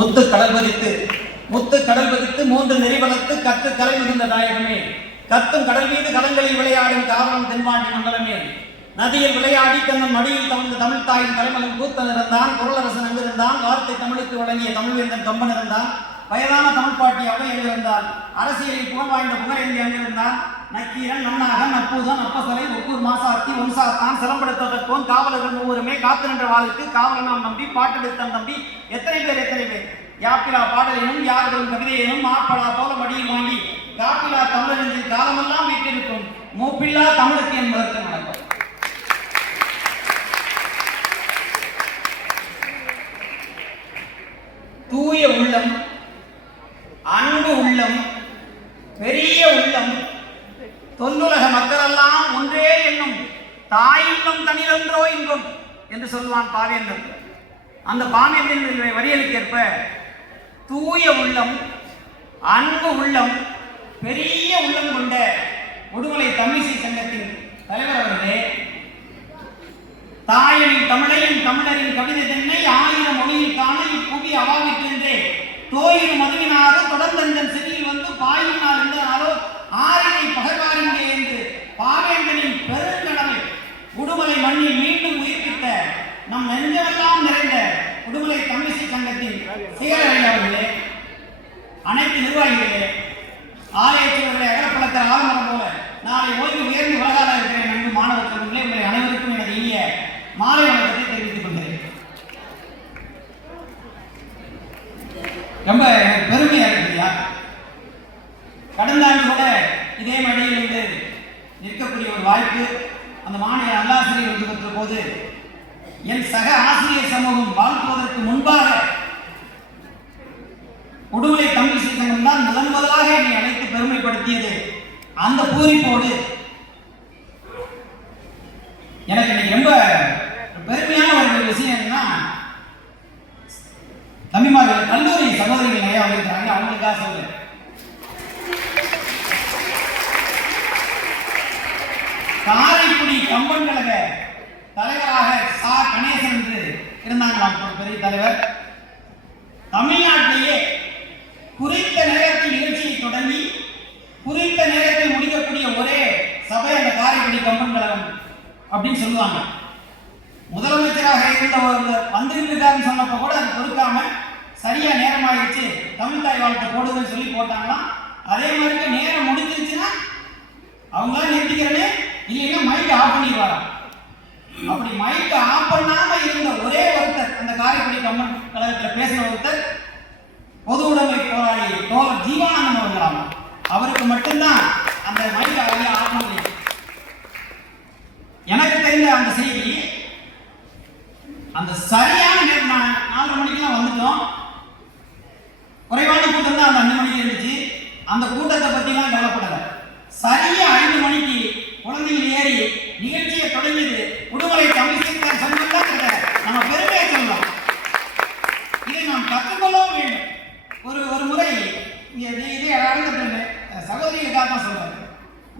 முத்து கடல் பதித்து முத்து கடல் பதித்து மூன்று நெறி வளர்த்து கத்து கலை மிகுந்த நாயகமே கத்தும் கடல் மீது கடல்களில் விளையாடும் காவலம் தென்பாண்டி மண்டலமே. நதியில் விளையாடி தன்னன் மடியில் தவழ்ந்த தமிழ் தாயின் தலைமகன் கூத்தன் இருந்தான் குரலரசன் அங்கிருந்தான் வார்த்தை தமிழுக்கு வழங்கிய தமிழ்வேந்தன் கம்பன் இருந்தான் வயதான தமிழ் பாட்டி அவன் எங்கிருந்தான் அரசியலில் புகழ் வாய்ந்த புகழேந்தி அங்கிருந்தான் நக்கீரன் நன்னாகன் அப்பூதன் அப்பசலை ஒக்கூர் மாசாத்தி உன்சாத்தான் சிலம்படுத்ததற்கோன் காவலர்கள் மூவருமே காத்து நின்ற வாழ்க்கை காவலனாம் நம்பி பாட்டெடுத்தன் நம்பி எத்தனை பேர் எத்தனை பேர்? யாப்பிலா பாடலினும் யார்களும் கவிதையினும் மாப்பலா போல மடியில் வாங்கி காப்பிலா தமிழறிஞர் காலமெல்லாம் வீட்டிருக்கும் மூப்பில்லா தமிழுக்கு என்பதற்கு நடக்கும் தூய உள்ளம் அன்பு உள்ளம் பெரிய உள்ளம் தொன்னுலக மக்களெல்லாம் ஒன்றே என்னும் தாயில்லும் தனிலொன்றோ இன்பம் என்று சொல்லுவான் பாவேந்தன். அந்த பாவேந்தன் வரியலுக்கு ஏற்ப தூய உள்ளம் அன்பு உள்ளம் பெரிய உள்ளம் கொண்ட உடுமலை தமிழிசை சங்கத்தின் தலைவர் அவர்களே தாயனின் தமிழையும் தமிழரின் கவிதை தென்னை ஆயிரம் மொழியில் காண இப்புவி அவாவிட்டென்றே தோயின் மதுவினாரோ தொடர்ந்தந்தன் செடியில் வந்து பாயினால் இருந்தாரோ ஆரினை பகர்வாருங்கே என்று பாவேந்தனின் பெருங்கடமை உடுமலை மண்ணில் மீண்டும் உயிர்ப்பித்த நம் நெஞ்சமெல்லாம் நிறைந்த உடுமலை தமிழிசை சங்கத்தின் செயலரை அனைத்து நிர்வாகிகளே ஆலயத்தினுடைய அகலப்பழத்த ஆரம்பம் போல நாளை ஓய்வு உயர்ந்து உலகாக இருக்கிறேன் என்று மாணவர்கள் செல்வங்களே உங்களை அனைவருக்கும் எனது இனிய மாலை வணக்கத்தை தெரிவித்துக் கொள்கிறேன் ரொம்ப எனக்கு பெருமையா இருக்குதுயா கடந்த ஆண்டு கூட இதே மேடையில் இருந்து நிற்கக்கூடிய ஒரு வாய்ப்பு அந்த ஆசிரியர் நல்லாசிரியர் பெற்ற போது என் சக ஆசிரியர் சமூகம் வாழ்த்துவதற்கு முன்பாக உடுமலை தமிழ் சங்கம் தான் முதன் முதலாக என்னை அழைத்து பெருமைப்படுத்தியது. அந்த பூரிப்போடு காரைக்குடி கம்பன் கழக தலைவராக சா. கணேசன் என்று இருந்தாங்களாம் ஒரு பெரிய தலைவர். தமிழ்நாட்டிலேயே குறித்த நேரத்தில் நிகழ்ச்சியை தொடங்கி குறித்த நேரத்தில் முடிக்கக்கூடிய ஒரே சபை அந்த காரைக்குடி கம்பன் கழகம் அப்படின்னு சொல்லுவாங்க. முதலமைச்சராக இருந்த ஒரு வந்திருக்காருன்னு சொன்னப்ப கூட அது பொறுக்காம சரியா நேரம் ஆயிடுச்சு தமிழ் தாய் வாழ்க்கை போடுதுன்னு சொல்லி போட்டாங்களாம். அதே மாதிரி நேரம் முடிஞ்சிருச்சுன்னா அவங்களாம் நிறுத்திக்கிறனே இல்லைன்னா மைக் ஆஃப் பண்ணிடுவாராம் அப்படி மைக் ஆஃப் பண்ணாம இருந்த ஒரே ஒருத்தர் அந்த காரைக்குடி கம்மன் கழகத்தில் பேசின ஒருத்தர் பொது உடைமை போராளி தோழர் ஜீவானந்தம் அவர்களாம். அவருக்கு மட்டும்தான் அந்த மைக் அவரையே ஆஃப் பண்ண முடியும். எனக்கு தெரிந்த அந்த செய்தி அந்த சரியான நேரம் நான் நாலரை மணிக்கெல்லாம் வந்துட்டோம். குறைவான கூட்டம் தான் அந்த அஞ்சு மணிக்கு இருந்துச்சு. அந்த கூட்டத்தை பற்றிலாம் கவலைப்படலை. சரியா ஐந்து மணிக்கு குழந்தைகள் ஏறி நிகழ்ச்சியை தொடங்கியது உடுமலை தமிழ் சங்கம் தான் நம்ம பெருமையை சொல்லலாம். இதை நாம் கற்றுக்கொள்ளவும் வேண்டும். ஒரு ஒரு முறை இங்கே இதே நடந்துட்டு சகோதரி தான் சொல்றாரு.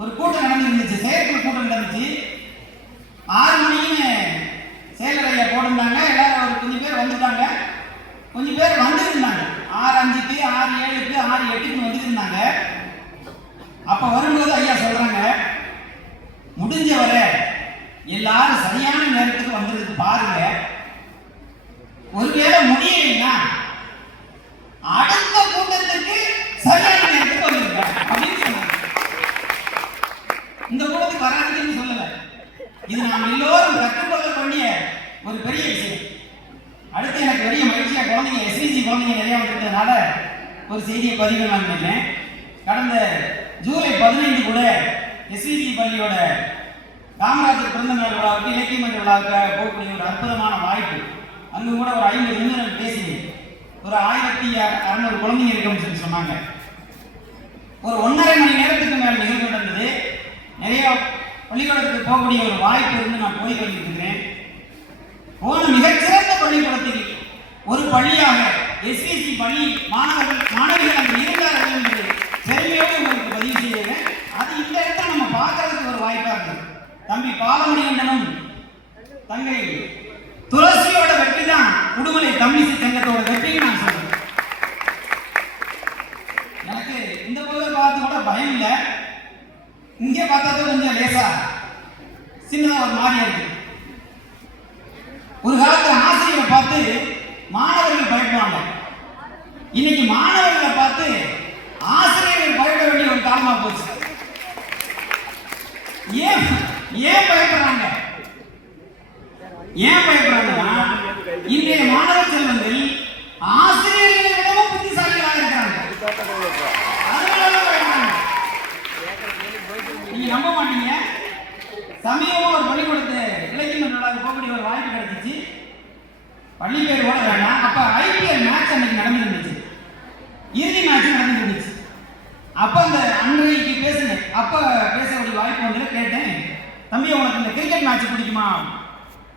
ஒரு கூட்டம் நடந்துருந்துச்சு செயற்குழு கூட்டம் நடந்துச்சு. ஆறு மணிக்குன்னு செயலறையை போட்டிருந்தாங்க. எல்லாரும் ஒரு கொஞ்சம் பேர் வந்துட்டாங்க. கொஞ்சம் பேர் வந்துருந்தாங்க. ஆறு அஞ்சுக்கு ஆறு ஏழுக்கு ஆறு எட்டுக்கு வந்துருந்தாங்க அப்ப வரும்போது ஐயா சொல்றாங்க முடிஞ்ச வரை எல்லாரும் சரியான நேரத்துக்கு வந்துருக்கு பாருங்க ஒருவேளை முடியலைன்னா அடுத்த கூட்டத்துக்கு சரியான நேரத்துக்கு வந்துருங்க அப்படின்னு சொன்னாங்க இந்த கூட்டத்துக்கு வராதுன்னு சொல்லல இது நாம் எல்லோரும் கற்றுக்கொள்ள வேண்டிய ஒரு பெரிய விஷயம் அடுத்து எனக்கு பெரிய மகிழ்ச்சியா குழந்தைங்க எஸ்பிசி நிறைய வந்திருக்கிறதுனால ஒரு செய்தியை பதிவு நான் பண்ணேன் கடந்த ஜூலை பதினைந்து கூட எஸ்பிசி பள்ளியோட காமராஜர் பிறந்த நாள் விழாவுக்கு இலக்கிய மன்ற விழாவுக்கு போகக்கூடிய ஒரு அற்புதமான வாய்ப்பு. அங்கு கூட ஒரு ஐம்பது நிமிடம் பேசினேன். ஒரு ஆயிரத்தி அறநூறு குழந்தைங்க இருக்கும்னு சொல்லி சொன்னாங்க. ஒரு ஒன்றரை மணி நேரத்துக்கு மேல் நிகழ்வு நடந்தது. நிறைய பள்ளிக்கூடத்துக்கு போகக்கூடிய ஒரு வாய்ப்பு இருந்து நான் போய் கொண்டிருக்கிறேன் போன மிகச்சிறந்த பள்ளிக்கூடத்தில் ஒரு பள்ளியாக எஸ்பிசி பணி மாணவர்கள் மாணவிகள் அங்கே இருந்தார்கள் என்று சரிமையோடு உங்களுக்கு பதிவு செய்கிறேன். அது இந்த இடத்த நம்ம பார்க்கறதுக்கு ஒரு வாய்ப்பாக இருக்கும் தம்பி பாலமணிகண்டனும் தங்கை துளசியோட வெற்றி தான். உடுமலை தமிழிசை சங்கத்தோட வெற்றின்னு நான் சொல்றேன். எனக்கு இந்த பொழுது பார்த்து கூட பயம் இல்லை. இங்கே பார்த்தா கொஞ்சம் லேசா சின்னதாக ஒரு மாதிரியா இருக்கு. ஒரு காலத்தில் ஆசிரியரை பார்த்து மாணவர்கள் பயப்படுவாங்க. இன்னைக்கு மாணவர்களை பார்த்து ஆசிரியர்கள் பயப்பட வேண்டிய ஒரு காலமா போச்சு. ஏன் ஏன் பயப்படுறாங்க? ஏன் பயப்படுறாங்கன்னா இன்றைய மாணவ செல்வங்கள் ஆசிரியர்களை விடவும் புத்திசாலிகளாக இருக்கிறாங்க அதனால பயப்படுறாங்க நீங்க நம்ப மாட்டீங்க சமீபமா ஒரு பள்ளிக்கூடத்து இலக்கிய நூலாக போகக்கூடிய ஒரு வாய்ப்பு கிடைச்சிச்சு பள்ளி பேர் ஓட வேண்டாம் அப்ப ஐபிஎல் மேட்ச் அன்னைக்கு நடந்துருந்துச்சு இறுதி மேட்ச் நடந்துருந்துச்சு அப்ப அந்த அன்றைக்கு பேசினேன் அப்ப ஒரு வாய்ப்பு வந்து கேட்டேன். தம்பி உனக்கு இந்த கிரிக்கெட் மேட்ச் பிடிக்குமா?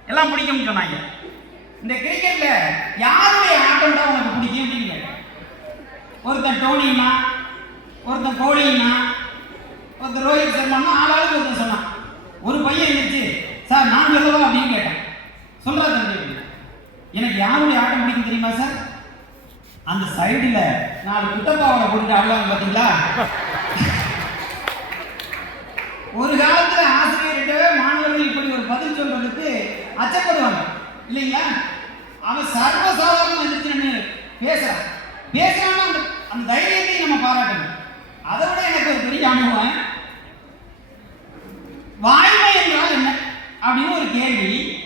எல்லாம் பிடிக்கும்னு சொன்னாங்க. இந்த கிரிக்கெட்ல யாருடைய ஆட்டம் தான் உனக்கு பிடிக்கும் அப்படின்னு ஒருத்தன் டோனின்னா ஒருத்தன் கோலின்னா ஒருத்தர் ரோஹித் சர்மான்னா ஆளாளுக்கு ஒருத்தன் சொன்னான். ஒரு பையன் இருந்துச்சு சார் நான் சொல்லவா? அப்படின்னு கேட்டேன். சொல்றா தம்பி. எனக்கு யாருடைய ஆட்டம் பிடிக்கும் தெரியுமா சார்? அந்த சைடில் நாலு குட்டப்பாவனை போட்டு ஆடுவாங்க பார்த்தீங்களா ஒரு காலத்தில் ஆசிரியர்கிட்டவே மாணவர்கள் இப்படி ஒரு பதில் சொல்றதுக்கு அச்சப்படுவாங்க. இல்லைங்களா? அவன் சர்வசாதாரணம் எதிர்த்து பேசுறான். பேசுறான்னா அந்த அந்த தைரியத்தையும் நம்ம பாராட்டணும். அதை விட எனக்கு ஒரு பெரிய அனுபவம். வாய்மை என்றால் என்ன? அப்படின்னு ஒரு கேள்வி.